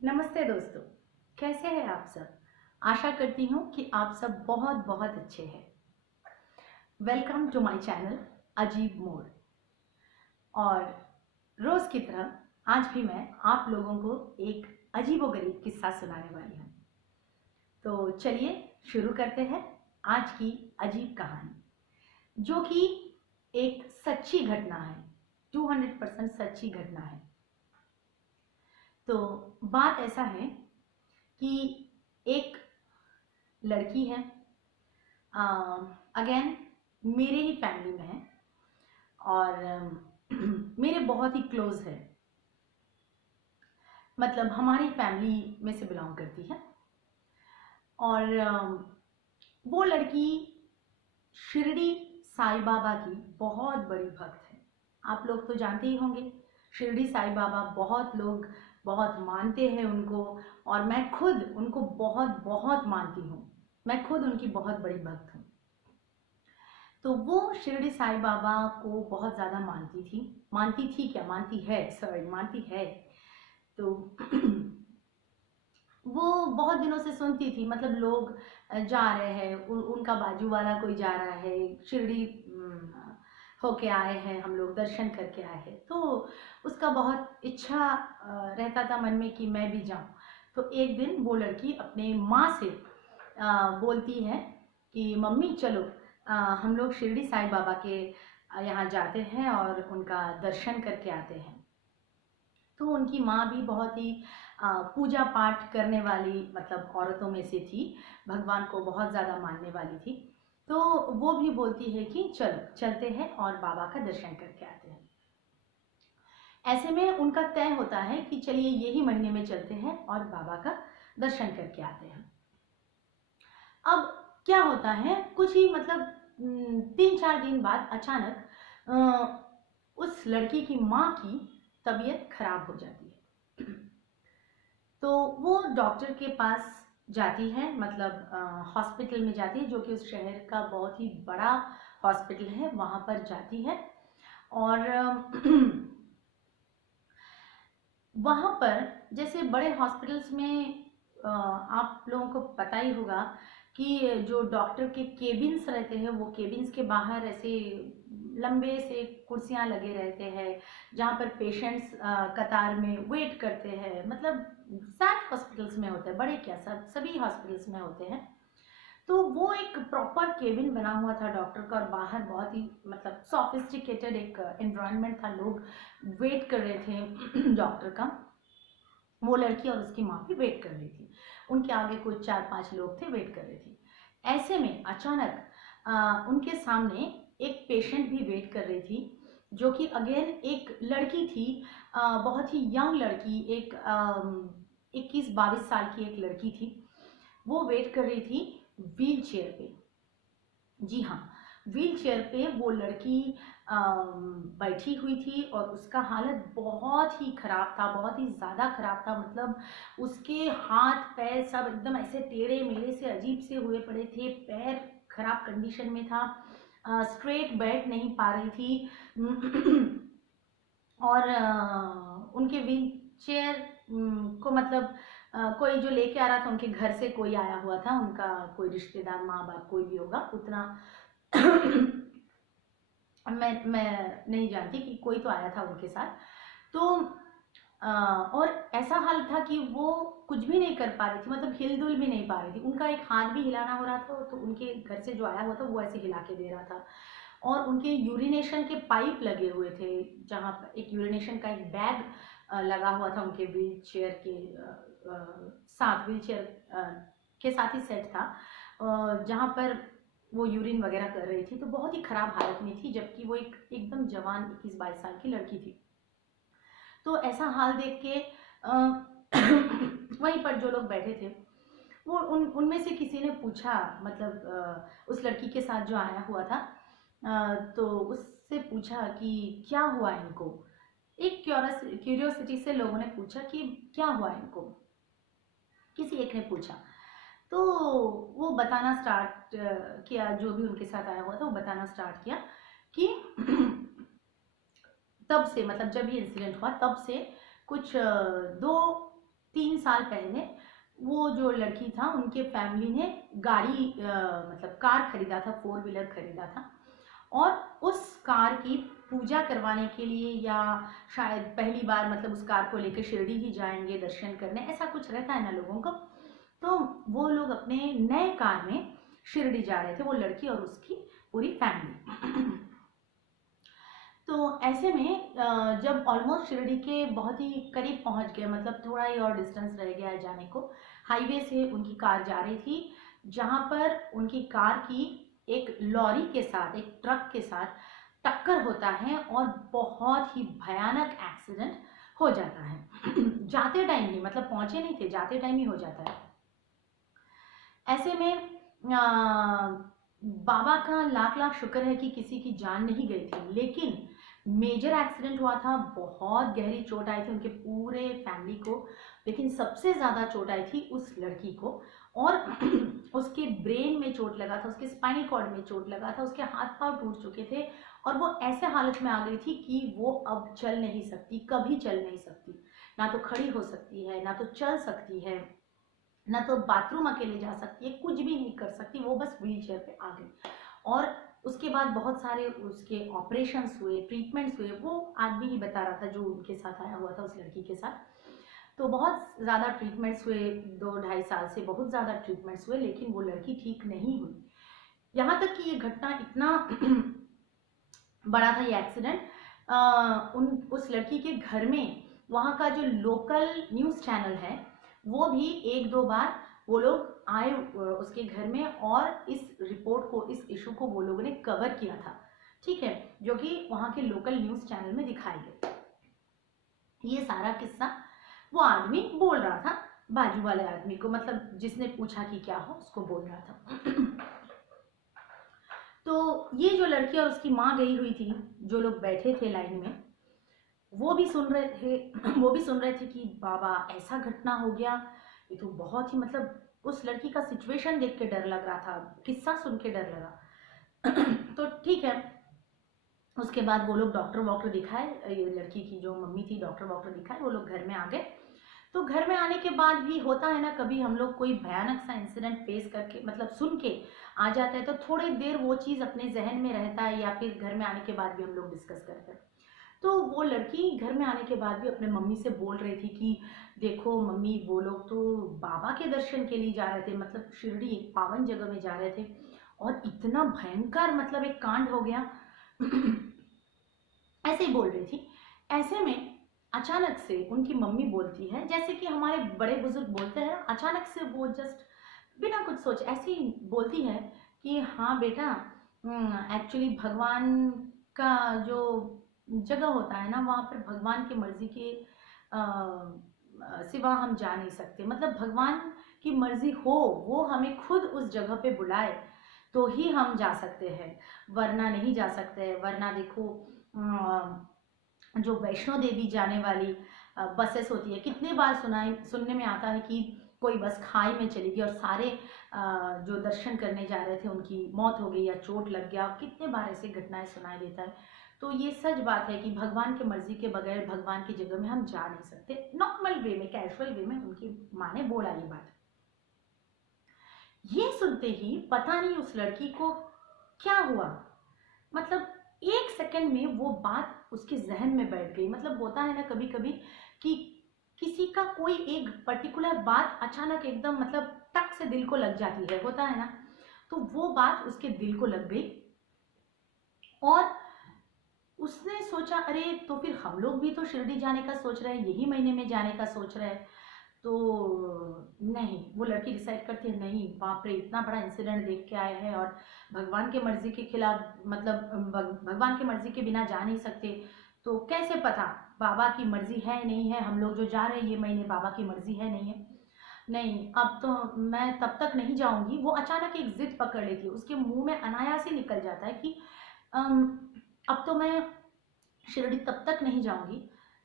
नमस्ते दोस्तों, कैसे हैं आप सब। आशा करती हूँ कि आप सब बहुत बहुत अच्छे हैं। वेलकम टू माय चैनल अजीब मोड़। और रोज़ की तरह आज भी मैं आप लोगों को एक अजीबोगरीब किस्सा सुनाने वाली हूँ। तो चलिए शुरू करते हैं आज की अजीब कहानी, जो कि एक सच्ची घटना है। 200% सच्ची घटना है। तो बात ऐसा है कि एक लड़की है, अगेन मेरे ही फैमिली में है और मेरे बहुत ही क्लोज है, मतलब हमारी फैमिली में से बिलोंग करती है। और वो लड़की शिरडी साईं बाबा की बहुत बड़ी भक्त है। आप लोग तो जानते ही होंगे, शिरडी साईं बाबा बहुत लोग बहुत मानते हैं उनको, और मैं खुद उनको बहुत बहुत मानती हूँ। मैं खुद उनकी बहुत बड़ी भक्त हूँ। तो वो शिरडी साईं बाबा को बहुत ज़्यादा मानती थी क्या, मानती है, सॉरी मानती है। तो वो बहुत दिनों से सुनती थी, मतलब लोग जा रहे हैं, उनका बाजू वाला कोई जा रहा है शिरडी, होके आए हैं, हम लोग दर्शन करके आए हैं। तो उसका बहुत इच्छा रहता था मन में कि मैं भी जाऊं। तो एक दिन वो लड़की अपने माँ से बोलती है कि मम्मी चलो, हम लोग शिरडी साईं बाबा के यहाँ जाते हैं और उनका दर्शन करके आते हैं। तो उनकी माँ भी बहुत ही पूजा पाठ करने वाली, मतलब औरतों में से थी, भगवान को बहुत ज़्यादा मानने वाली थी। तो वो भी बोलती है कि चलो चलते हैं और बाबा का दर्शन करके आते हैं। ऐसे में उनका तय होता है कि चलिए यही महीने में चलते हैं और बाबा का दर्शन करके आते हैं। अब क्या होता है, कुछ ही मतलब 3-4 दिन बाद अचानक उस लड़की की माँ की तबीयत खराब हो जाती है। तो वो डॉक्टर के पास जाती है, मतलब हॉस्पिटल में जाती है, जो कि उस शहर का बहुत ही बड़ा हॉस्पिटल है, वहाँ पर जाती है। और वहाँ पर जैसे बड़े हॉस्पिटल्स में आप लोगों को पता ही होगा कि जो डॉक्टर के केबिन्स रहते हैं, वो केबिन्स के बाहर ऐसे लंबे से कुर्सियाँ लगे रहते हैं, जहाँ पर पेशेंट्स कतार में वेट करते हैं। मतलब सारे हॉस्पिटल्स में होते हैं, बड़े क्या सभी हॉस्पिटल्स में होते हैं। तो वो एक प्रॉपर केबिन बना हुआ था डॉक्टर का, और बाहर बहुत ही मतलब सॉफिस्टिकेटेड एक एनवायरनमेंट था, लोग वेट कर रहे थे डॉक्टर का। वो लड़की और उसकी माँ भी वेट कर रही थी, उनके आगे कुछ 4-5 लोग थे, वेट कर रहे थे। ऐसे में अचानक उनके सामने एक पेशेंट भी वेट कर रही थी, जो कि अगेन एक लड़की थी, बहुत ही यंग लड़की, एक 21-22 साल की एक लड़की थी। वो वेट कर रही थी व्हील चेयर पे। जी हाँ, व्हील चेयर पे वो लड़की बैठी हुई थी, और उसका हालत बहुत ही खराब था, बहुत ही ज़्यादा खराब था। मतलब उसके हाथ पैर सब एकदम ऐसे टेढ़े मेढ़े से अजीब से हुए पड़े थे, पैर खराब कंडीशन में था, स्ट्रेट बैठ नहीं पा रही थी। और उनके व्हील चेयर को मतलब कोई जो लेके आ रहा था, उनके घर से कोई आया हुआ था, उनका कोई रिश्तेदार, माँ बाप कोई भी होगा, उतना मैं नहीं जानती कि कोई तो आया था उनके साथ। तो और ऐसा हाल था कि वो कुछ भी नहीं कर पा रही थी, मतलब हिल-डुल भी नहीं पा रही थी। उनका एक हाथ भी हिलाना हो रहा था, तो उनके घर से जो आया हुआ था वो ऐसे हिला के दे रहा था। और उनके यूरिनेशन के पाइप लगे हुए थे, जहाँ पर एक यूरिनेशन का एक बैग लगा हुआ था उनके व्हील चेयर के साथ, व्हील चेयर के साथ ही सेट था, जहाँ पर वो यूरिन वगैरह कर रही थी। तो बहुत ही खराब हालत में थी, जबकि वो एक एकदम जवान 21-22 साल की लड़की थी। तो ऐसा हाल देख के वहीं पर जो लोग बैठे थे, वो उनमें से किसी ने पूछा, मतलब उस लड़की के साथ जो आया हुआ था, तो उससे पूछा कि क्या हुआ इनको। एक क्यूरियोसिटी से लोगों ने पूछा कि क्या हुआ इनको, किसी एक ने पूछा। तो वो बताना स्टार्ट किया, जो भी उनके साथ आया हुआ था वो बताना स्टार्ट किया कि तब से, मतलब जब ये इंसिडेंट हुआ तब से कुछ 2 3 साल पहले वो जो लड़की था उनके फैमिली ने गाड़ी मतलब कार खरीदा था, 4 व्हीलर खरीदा था, और उस कार की पूजा करवाने के लिए या शायद पहली बार मतलब उस कार को लेकर शिरडी ही जाएंगे दर्शन करने, ऐसा कुछ रहता है ना लोगों को। तो वो लोग अपने नए कार में शिरडी जा रहे थे, वो लड़की और उसकी पूरी फैमिली। तो ऐसे में जब ऑलमोस्ट शिरडी के बहुत ही करीब पहुंच गए, मतलब थोड़ा ही और डिस्टेंस रह गया है जाने को, हाईवे से उनकी कार जा रही थी, जहां पर उनकी कार की एक लॉरी के साथ, एक ट्रक के साथ टक्कर होता है और बहुत ही भयानक एक्सीडेंट हो जाता है। जाते टाइम ही, मतलब पहुंचे नहीं थे, जाते टाइम ही हो जाता है। ऐसे में बाबा का लाख लाख शुक्र है कि किसी की जान नहीं गई थी, लेकिन मेजर एक्सीडेंट हुआ था, बहुत गहरी चोट आई थी उनके पूरे फैमिली को, लेकिन सबसे ज़्यादा चोट आई थी उस लड़की को, और उसके ब्रेन में चोट लगा था, उसके स्पाइनल कॉर्ड में चोट लगा था, उसके हाथ पांव टूट चुके थे और वो ऐसे हालत में आ गई थी कि वो अब चल नहीं सकती, कभी चल नहीं सकती, ना तो खड़ी हो सकती है, ना तो चल सकती है, ना तो बाथरूम अकेले जा सकती है, कुछ भी नहीं कर सकती, वो बस व्हील चेयर पे आ गई। और उसके बाद बहुत सारे उसके ऑपरेशंस हुए, ट्रीटमेंट्स हुए, वो आदमी ही बता रहा था जो उनके साथ आया हुआ था उस लड़की के साथ। तो बहुत ज़्यादा ट्रीटमेंट्स हुए, 2-2.5 साल से बहुत ज़्यादा ट्रीटमेंट्स हुए, लेकिन वो लड़की ठीक नहीं हुई। यहाँ तक कि ये घटना इतना बड़ा था, ये एक्सीडेंट उस लड़की के घर में, वहाँ का जो लोकल न्यूज़ चैनल है वो भी 1-2 बार वो लोग आए उसके घर में, और इस रिपोर्ट को, इस इशू को वो लोगों ने कवर किया था, ठीक है, जो कि वहाँ के लोकल न्यूज़ चैनल में दिखाई गए। ये सारा किस्सा वो आदमी बोल रहा था, बाजू वाले आदमी को, मतलब जिसने पूछा कि क्या हो, उसको बोल रहा था। तो ये जो लड़की और उसकी माँ गई हुई थी, जो लोग बैठे थे लाइन में, वो भी सुन रहे थे, वो भी सुन रहे थे कि बाबा ऐसा घटना हो गया, ये तो बहुत ही, मतलब उस लड़की का सिचुएशन देख के डर लग रहा था, किस्सा सुन के डर लगा। तो ठीक है, उसके बाद वो लोग डॉक्टर वॉक्टर दिखाए, ये लड़की की जो मम्मी थी डॉक्टर वॉक्टर दिखाए, वो लोग घर में आ गए। तो घर में आने के बाद भी होता है ना, कभी हम लोग कोई भयानक सा इंसिडेंट फेस करके, मतलब सुन के आ जाता है, तो थोड़ी देर वो चीज़ अपने जहन में रहता है, या फिर घर में आने के बाद भी हम लोग डिस्कस करते हैं। तो वो लड़की घर में आने के बाद भी अपने मम्मी से बोल रही थी कि देखो मम्मी, वो लोग तो बाबा के दर्शन के लिए जा रहे थे, मतलब शिरडी एक पावन जगह में जा रहे थे, और इतना भयंकर मतलब एक कांड हो गया। ऐसे ही बोल रही थी। ऐसे में अचानक से उनकी मम्मी बोलती है, जैसे कि हमारे बड़े बुजुर्ग बोलते हैं, अचानक से वो जस्ट बिना कुछ सोच ऐसे ही बोलती है कि हाँ बेटा, एक्चुअली भगवान का जो जगह होता है ना, वहाँ पर भगवान की मर्जी के सिवा हम जा नहीं सकते, मतलब भगवान की मर्जी हो, वो हमें खुद उस जगह पे बुलाए तो ही हम जा सकते हैं, वरना नहीं जा सकते। वरना देखो, जो वैष्णो देवी जाने वाली बसेस होती है, कितने बार सुनने में आता है कि कोई बस खाई में चली गई और सारे जो दर्शन करने जा रहे थे उनकी मौत हो गई या चोट लग गया, कितने बार ऐसी घटनाएं सुनाई देता है। तो ये सच बात है कि भगवान की मर्जी के बगैर भगवान की जगह में हम जा नहीं सकते। नॉर्मल वे में, कैजुअल वे में उनकी माँ ने बोला ये बात। ये सुनते ही पता नहीं उस लड़की को क्या हुआ, मतलब 1 सेकंड में वो बात उसके जहन में बैठ गई। मतलब होता है ना कभी कभी कि किसी का कोई एक पर्टिकुलर बात अचानक एकदम मतलब टक से दिल को लग जाती है, होता है ना, तो वो बात उसके दिल को लग गई और उसने सोचा अरे तो फिर हम लोग भी तो शिरडी जाने का सोच रहे हैं, यही महीने में जाने का सोच रहे हैं। तो नहीं, वो लड़की डिसाइड करती है नहीं, बाप रे इतना बड़ा इंसिडेंट देख के आए हैं और भगवान के मर्जी के खिलाफ, मतलब भगवान की मर्जी के बिना जा नहीं सकते, तो कैसे पता बाबा की मर्जी है नहीं है, हम लोग जो जा रहे हैं ये महीने बाबा की मर्जी है नहीं है, नहीं अब तो मैं तब तक नहीं जाऊंगी। वो अचानक एक जिद पकड़ लेती है, उसके मुंह में अनायास ही निकल जाता है कि अब तो मैं शिरडी तब तक नहीं जाऊंगी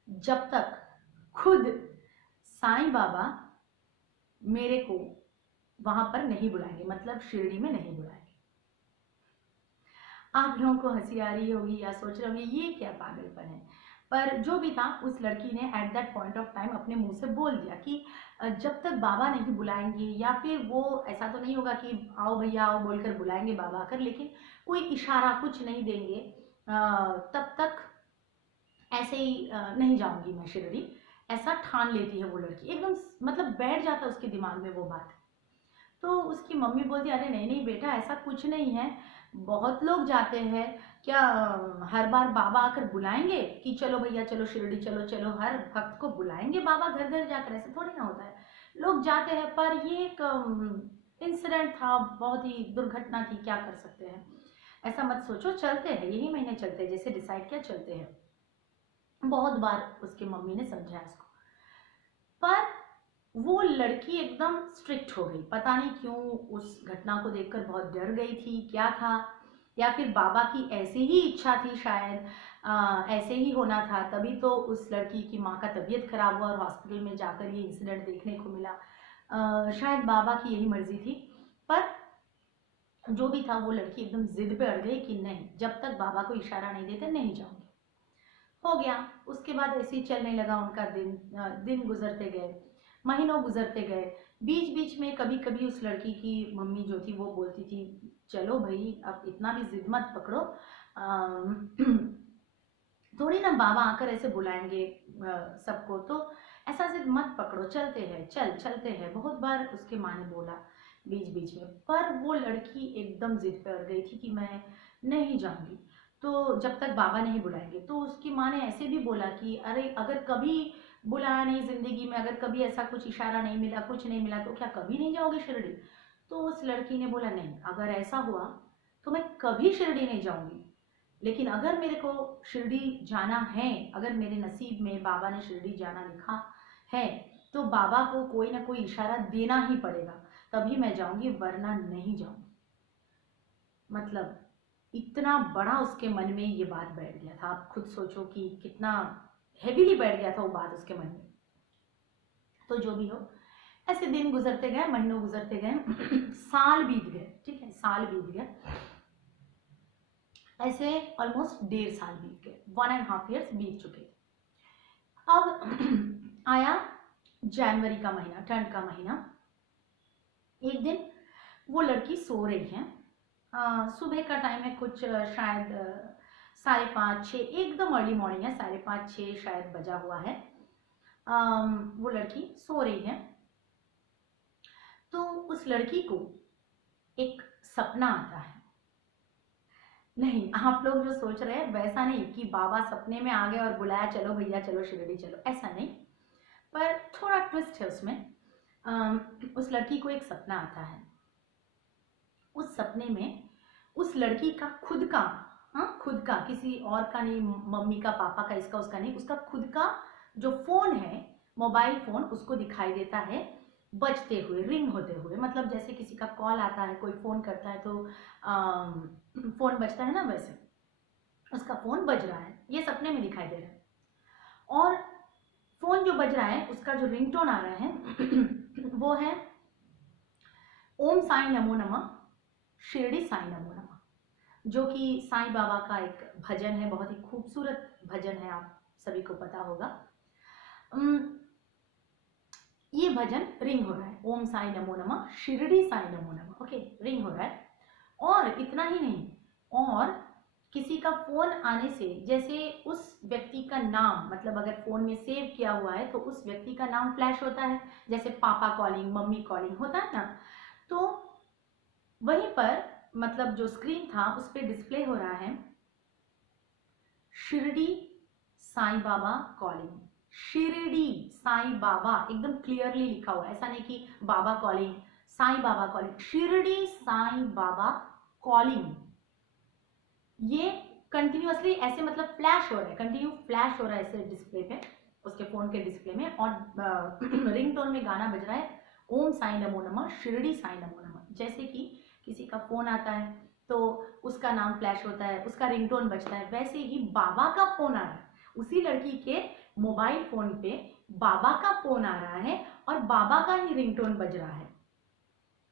जब तक खुद साईं बाबा मेरे को वहां पर नहीं बुलाएंगे, मतलब शिरडी में नहीं बुलाएंगे। आप लोगों को हंसी आ रही होगी या सोच रहे होंगे ये क्या पागलपन है, पर जो भी था, उस लड़की ने at that point of time अपने मुंह से बोल दिया कि जब तक बाबा नहीं बुलाएंगे, या फिर वो ऐसा तो नहीं होगा कि आओ भैया आओ बोलकर बुलाएंगे बाबा आकर, लेकिन कोई इशारा कुछ नहीं देंगे, तब तक ऐसे ही नहीं जाऊंगी मैं शिरडी, ऐसा ठान लेती है वो लड़की। एकदम मतलब बैठ जाता है उसके दिमाग में वो बात। तो उसकी मम्मी बोलती, अरे नहीं नहीं बेटा, ऐसा कुछ नहीं है, बहुत लोग जाते हैं, क्या हर बार बाबा आकर बुलाएंगे कि चलो भैया चलो शिरडी चलो चलो, हर भक्त को बुलाएंगे बाबा घर घर जाकर? ऐसे थोड़ी ना होता है, लोग जाते हैं। पर ये एक इंसिडेंट था, बहुत ही दुर्घटना थी, क्या कर सकते हैं। ऐसा मत सोचो, चलते हैं, यही महीने चलते हैं, जैसे डिसाइड किया चलते हैं। बहुत बार उसकी मम्मी ने समझाया उसको, पर वो लड़की एकदम स्ट्रिक्ट हो गई। पता नहीं क्यों, उस घटना को देखकर बहुत डर गई थी, क्या था, या फिर बाबा की ऐसी ही इच्छा थी शायद, ऐसे ही होना था, तभी तो उस लड़की की माँ का तबीयत खराब हुआ और हॉस्पिटल में जाकर ये इंसिडेंट देखने को मिला। शायद बाबा की यही मर्जी थी। पर जो भी था, वो लड़की एकदम जिद पे अड़ गई कि नहीं, जब तक बाबा को इशारा नहीं देते नहीं जाऊंगी। हो गया। उसके बाद ऐसे ही चलने लगा उनका दिन। दिन गुजरते गए, महीनों गुजरते गए। बीच बीच में कभी कभी उस लड़की की मम्मी जो थी वो बोलती थी, चलो भाई अब इतना भी जिद मत पकड़ो, थोड़ी ना बाबा आकर ऐसे बुलाएंगे सबको, तो ऐसा जिद मत पकड़ो, चलते हैं, चलते हैं। बहुत बार उसके माँ ने बोला बीच बीच में, पर वो लड़की एकदम जिद पे अड़ गई थी कि मैं नहीं जाऊंगी, तो जब तक बाबा नहीं बुलाएंगे। तो उसकी माँ ने ऐसे भी बोला कि अरे अगर कभी बुलाया नहीं जिंदगी में, अगर कभी ऐसा कुछ इशारा नहीं मिला, कुछ नहीं मिला, तो क्या कभी नहीं जाओगे शिरडी? तो उस लड़की ने बोला, नहीं, अगर ऐसा हुआ तो मैं कभी शिरडी नहीं जाऊंगी, लेकिन अगर मेरे को शिरडी जाना है, अगर मेरे नसीब में बाबा ने शिरडी जाना लिखा है, तो बाबा को कोई ना कोई इशारा देना ही पड़ेगा, तभी मैं जाऊंगी, वरना नहीं जाऊंगी। मतलब इतना बड़ा उसके मन में ये बात बैठ गया था। आप खुद सोचो कि कितना हेवीली बैठ गया था वो बात उसके मन में। तो जो भी हो, ऐसे दिन गुजरते गए, महीनों गुजरते गए, साल बीत गए, ठीक है, साल बीत गए, ऐसे ऑलमोस्ट 1.5 साल बीत गए, 1.5 years बीत चुके थे। अब आया जनवरी का महीना, ठंड का महीना। एक दिन वो लड़की सो रही है, सुबह का टाइम है, कुछ शायद 5:30-6, एकदम अर्ली मॉर्निंग है, 5:30-6 शायद बजा हुआ है। वो लड़की सो रही है, तो उस लड़की को एक सपना आता है। नहीं, आप लोग जो सोच रहे हैं वैसा नहीं कि बाबा सपने में आ गए और बुलाया चलो भैया चलो शिरडी चलो, ऐसा नहीं, पर थोड़ा ट्विस्ट है उसमें। उस लड़की को एक सपना आता है। उस सपने में उस लड़की का खुद का, खुद का, किसी और का नहीं, मम्मी का, पापा का, इसका उसका नहीं, उसका खुद का जो फोन है, मोबाइल फोन, उसको दिखाई देता है बजते हुए, रिंग होते हुए। मतलब जैसे किसी का कॉल आता है, कोई फोन करता है तो फोन बजता है ना, वैसे उसका फोन बज रहा है, ये सपने में दिखाई दे रहा है। और फोन जो बज रहा है, उसका जो रिंगटोन आ रहा है वो है ओम साई नमो नमः, शिरडी साई नमो नमः, जो कि साईं बाबा का एक भजन है, बहुत ही खूबसूरत भजन है, आप सभी को पता होगा। ये भजन रिंग हो रहा है, ओम साई नमो नमः, शिरडी साई नमो नमः, ओके, रिंग हो रहा है। और इतना ही नहीं, और किसी का फोन आने से, जैसे उस व्यक्ति का नाम, मतलब अगर फोन में सेव किया हुआ है तो उस व्यक्ति का नाम फ्लैश होता है, जैसे पापा कॉलिंग, मम्मी कॉलिंग होता है ना, तो वहीं पर मतलब जो स्क्रीन था उस पर डिस्प्ले हो रहा है शिरडी साईं बाबा कॉलिंग, शिरडी साईं बाबा, एकदम क्लियरली लिखा हुआ है, ऐसा नहीं कि बाबा calling, Sai Baba calling, Shirdi Sai Baba calling. ये कंटिन्यूअसली ऐसे मतलब फ्लैश हो रहा है, कंटिन्यू फ्लैश हो रहा है ऐसे डिस्प्ले पे, उसके फोन के डिस्प्ले में, और रिंगटोन में गाना बज रहा है ओम साई नमो नमः, शिरडी साई नमो नमः। जैसे कि किसी का फोन आता है तो उसका नाम फ्लैश होता है, उसका रिंगटोन बजता है, वैसे ही बाबा का फोन आ रहा है, उसी लड़की के मोबाइल फोन पे बाबा का फोन आ रहा है और बाबा का ही रिंगटोन बज रहा है,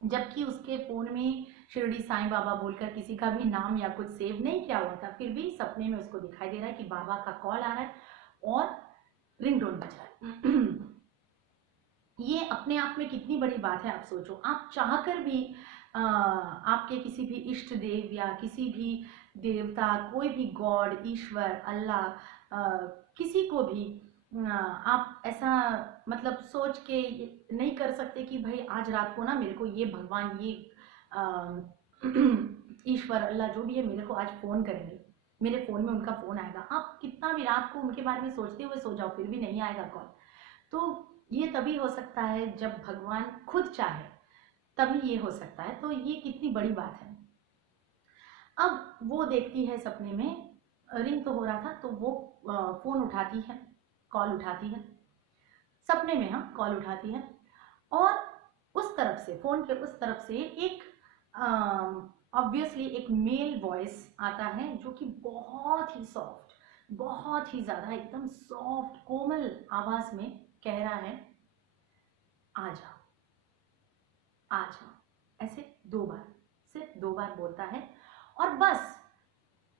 जबकि उसके फोन में शिरडी साईं बाबा बोलकर किसी का भी नाम या कुछ सेव नहीं किया हुआ था, फिर भी सपने में उसको दिखाई दे रहा है कि बाबा का कॉल आ रहा है और रिंगटोन बज रहा है। ये अपने आप में कितनी बड़ी बात है, आप सोचो। आप चाहकर भी आपके किसी भी इष्ट देव या किसी भी देवता, कोई भी गॉड, ईश्वर, अल्लाह, किसी को भी आप ऐसा मतलब सोच के नहीं कर सकते कि भाई आज रात को ना मेरे को ये भगवान, ये ईश्वर, अल्लाह जो भी है, मेरे को आज फ़ोन करेंगे, मेरे फ़ोन में उनका फ़ोन आएगा। आप कितना भी रात को उनके बारे में सोचते हुए सो जाओ, फिर भी नहीं आएगा कॉल। तो ये तभी हो सकता है जब भगवान खुद चाहे, तभी ये हो सकता है। तो ये कितनी बड़ी बात है। अब वो देखती है सपने में, रिंग तो हो रहा था, तो वो फ़ोन उठाती है, कॉल उठाती है, सपने में, हाँ, कॉल उठाती है। और उस तरफ से, फ़ोन के उस तरफ से एक ऑब्वियसली एक मेल वॉइस आता है, जो कि बहुत ही सॉफ्ट, बहुत ही ज़्यादा एकदम सॉफ्ट कोमल आवाज़ में कह रहा है, आ जाओ, आ जाओ। ऐसे 2 बार, सिर्फ 2 बार बोलता है, और बस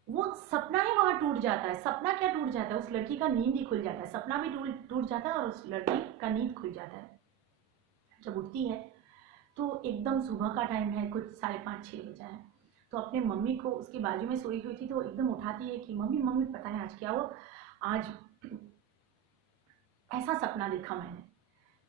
वो सपना ही वहां टूट जाता है। सपना क्या टूट जाता है, उस लड़की का नींद ही खुल जाता है। सपना भी टूट जाता है और उस लड़की का नींद खुल जाता है। जब उठती है तो एकदम सुबह का टाइम है, कुछ 5:30-6 बजा है। तो अपने मम्मी को, उसके बाजू में सोई हुई थी, तो एकदम उठाती है कि मम्मी मम्मी पता है आज क्या हुआ, आज ऐसा सपना देखा मैंने।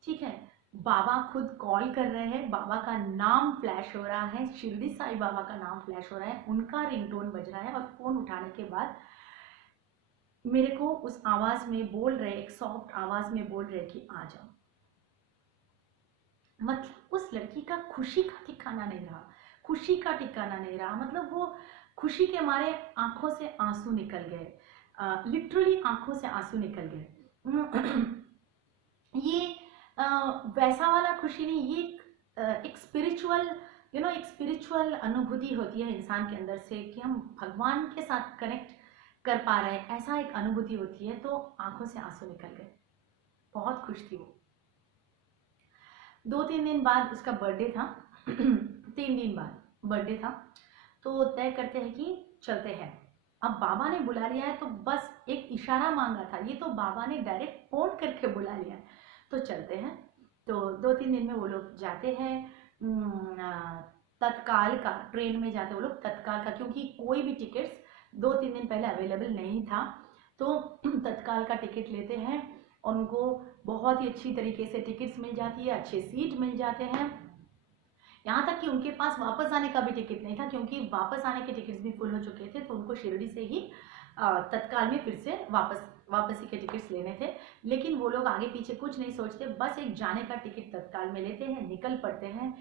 ठीक है, बाबा खुद कॉल कर रहे हैं, बाबा का नाम फ्लैश हो रहा है, शिरडी साईं बाबा का नाम फ्लैश हो रहा है, उनका रिंगटोन बज रहा है, और फोन उठाने के बाद मेरे को उस आवाज में बोल रहे, एक सॉफ्ट आवाज में बोल रहे कि आ जाओ। मतलब उस लड़की का खुशी का ठिकाना नहीं रहा, खुशी का ठिकाना नहीं रहा। मतलब वो खुशी के मारे आंखों से आंसू निकल गए, लिटरली आंखों से आंसू निकल गए। ये वैसा वाला खुशी नहीं, ये एक स्पिरिचुअल, एक स्पिरिचुअल अनुभूति होती है इंसान के अंदर से कि हम भगवान के साथ कनेक्ट कर पा रहे हैं, ऐसा एक अनुभूति होती है। तो आंखों से आंसू निकल गए, बहुत खुश थी वो। 2-3 दिन बाद उसका बर्थडे था। 3 दिन बाद बर्थडे था, तो तय करते हैं कि चलते हैं। अब बाबा ने बुला लिया है, तो बस एक इशारा मांगा था, ये तो बाबा ने डायरेक्ट फोन करके बुला लिया है, तो चलते हैं। तो 2-3 दिन में वो लोग जाते हैं। तत्काल का, ट्रेन में जाते वो लोग तत्काल का, क्योंकि कोई भी टिकट्स 2-3 दिन पहले अवेलेबल नहीं था। तो तत्काल का टिकट लेते हैं, और उनको बहुत ही अच्छी तरीके से टिकट्स मिल जाती है, अच्छे सीट मिल जाते हैं। यहाँ तक कि उनके पास वापस आने का भी टिकट नहीं था, क्योंकि वापस आने के टिकट्स भी फुल हो चुके थे। तो उनको शिरडी से ही तत्काल में फिर से वापसी के टिकट्स लेने थे। लेकिन वो लोग आगे पीछे कुछ नहीं सोचते, बस एक जाने का टिकट तत्काल में लेते हैं, निकल पड़ते हैं,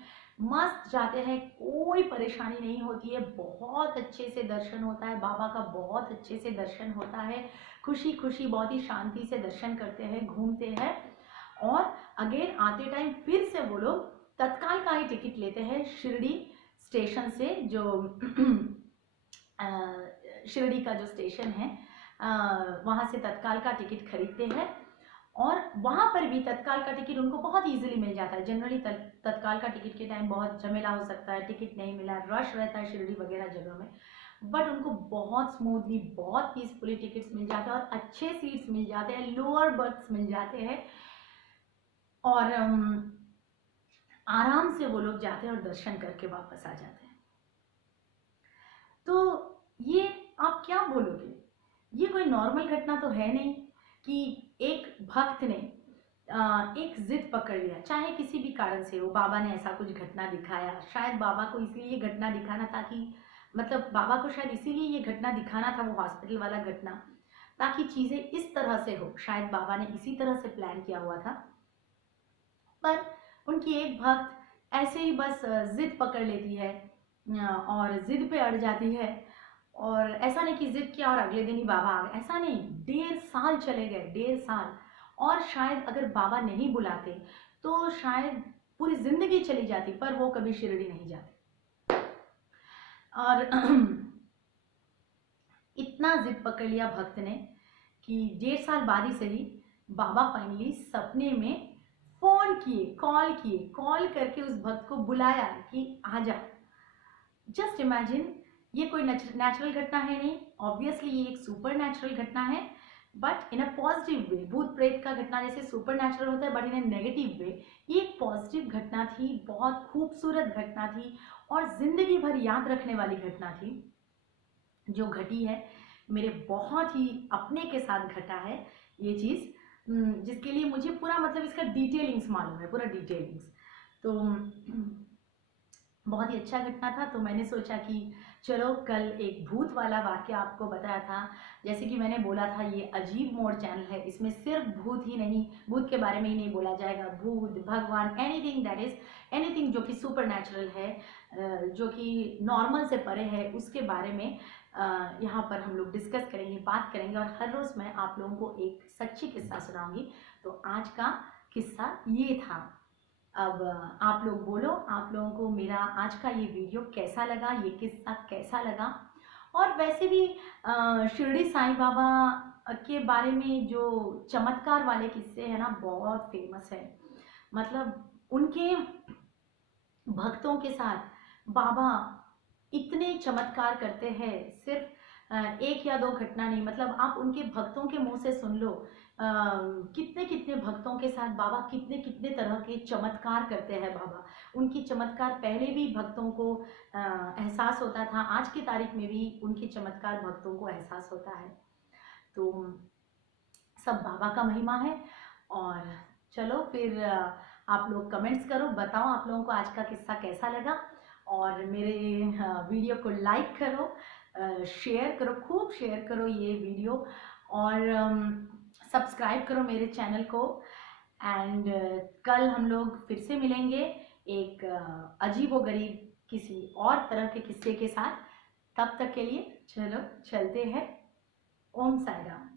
मस्त जाते हैं, कोई परेशानी नहीं होती है, बहुत अच्छे से दर्शन होता है, बाबा का बहुत अच्छे से दर्शन होता है, खुशी खुशी बहुत ही शांति से दर्शन करते हैं, घूमते हैं। और अगेन आते टाइम फिर से वो लोग तत्काल का ही टिकट लेते हैं शिरडी स्टेशन से, जो शिरडी का जो स्टेशन है, वहाँ से तत्काल का टिकट खरीदते हैं। और वहाँ पर भी तत्काल का टिकट उनको बहुत इजीली मिल जाता है। जनरली तत्काल का टिकट के टाइम बहुत झमेला हो सकता है, टिकट नहीं मिला, रश रहता है शिरडी वगैरह जगह में, बट उनको बहुत स्मूथली, बहुत पीसफुली टिकट्स मिल जाते हैं, और अच्छे सीट्स मिल जाते हैं, लोअर बर्थ्स मिल जाते हैं, और आराम से वो लोग जाते हैं और दर्शन करके वापस आ जाते हैं। तो ये आप क्या बोलोगे, ये कोई नॉर्मल घटना तो है नहीं कि एक भक्त ने एक जिद पकड़ लिया, चाहे किसी भी कारण से हो, बाबा ने ऐसा कुछ घटना दिखाया, शायद बाबा को इसलिए ये घटना दिखाना था कि, मतलब बाबा को शायद इसीलिए ये घटना दिखाना था, वो हॉस्पिटल वाला घटना, ताकि चीजें इस तरह से हो, शायद बाबा ने इसी तरह से प्लान किया हुआ था। पर उनकी एक भक्त ऐसे ही बस जिद पकड़ लेती है, और जिद पे अड़ जाती है। और ऐसा नहीं कि जिद किया और अगले दिन ही बाबा आ गए, ऐसा नहीं, 1.5 साल चले गए, 1.5 साल। और शायद अगर बाबा नहीं बुलाते तो शायद पूरी जिंदगी चली जाती, पर वो कभी शिरडी नहीं जाते। और इतना जिद पकड़ लिया भक्त ने कि 1.5 साल बाद ही सही, बाबा फाइनली सपने में फोन किए, कॉल करके उस भक्त को बुलाया कि आ जा। जस्ट इमेजिन, ये कोई नेचुरल घटना है नहीं, ऑब्वियसली ये एक सुपर नेचुरल घटना है। But in a positive way. भूत प्रेत का घटना जैसे सुपर नेचुरल होता है, but in a negative way. ये एक पॉजिटिव घटना थी, बहुत खूबसूरत घटना थी और जिंदगी भर याद रखने वाली घटना थी जो घटी है। मेरे बहुत ही अपने के साथ घटा है ये चीज़, जिसके लिए मुझे पूरा मतलब इसका डिटेलिंग्स मालूम है, पूरा डिटेलिंग्स। तो बहुत ही अच्छा घटना था। तो मैंने सोचा कि चलो कल एक भूत वाला वाक्य आपको बताया था। जैसे कि मैंने बोला था, ये अजीब मोड़ चैनल है, इसमें सिर्फ भूत ही नहीं, भूत के बारे में ही नहीं बोला जाएगा, भूत, भगवान, एनीथिंग दैट इज एनीथिंग जो कि सुपर नेचुरल है, जो कि नॉर्मल से परे है, उसके बारे में यहाँ पर हम लोग डिस्कस करेंगे, बात करेंगे। और हर रोज़ मैं आप लोगों को एक सच्ची किस्सा सुनाऊंगी। तो आज का किस्सा ये था। अब आप लोग बोलो, आप लोगों को मेरा आज का ये वीडियो कैसा लगा, ये किस्सा कैसा लगा। और वैसे भी शिरडी साईं बाबा के बारे में जो चमत्कार वाले किस्से हैं ना, बहुत फेमस है। मतलब उनके भक्तों के साथ बाबा इतने चमत्कार करते हैं, सिर्फ एक या दो घटना नहीं, मतलब आप उनके भक्तों के मुंह से सुन लो, कितने कितने भक्तों के साथ बाबा कितने कितने तरह के चमत्कार करते हैं बाबा। उनकी चमत्कार पहले भी भक्तों को एहसास होता था, आज की तारीख में भी उनके चमत्कार भक्तों को एहसास होता है। तो सब बाबा का महिमा है। और चलो फिर आप लोग कमेंट्स करो, बताओ आप लोगों को आज का किस्सा कैसा लगा। और मेरे वीडियो को लाइक करो, शेयर करो, खूब शेयर करो ये वीडियो। और सब्सक्राइब करो मेरे चैनल को। एंड कल हम लोग फिर से मिलेंगे एक अजीबोगरीब किसी और तरह के किस्से के साथ। तब तक के लिए चलो चलते हैं। ओम साई राम।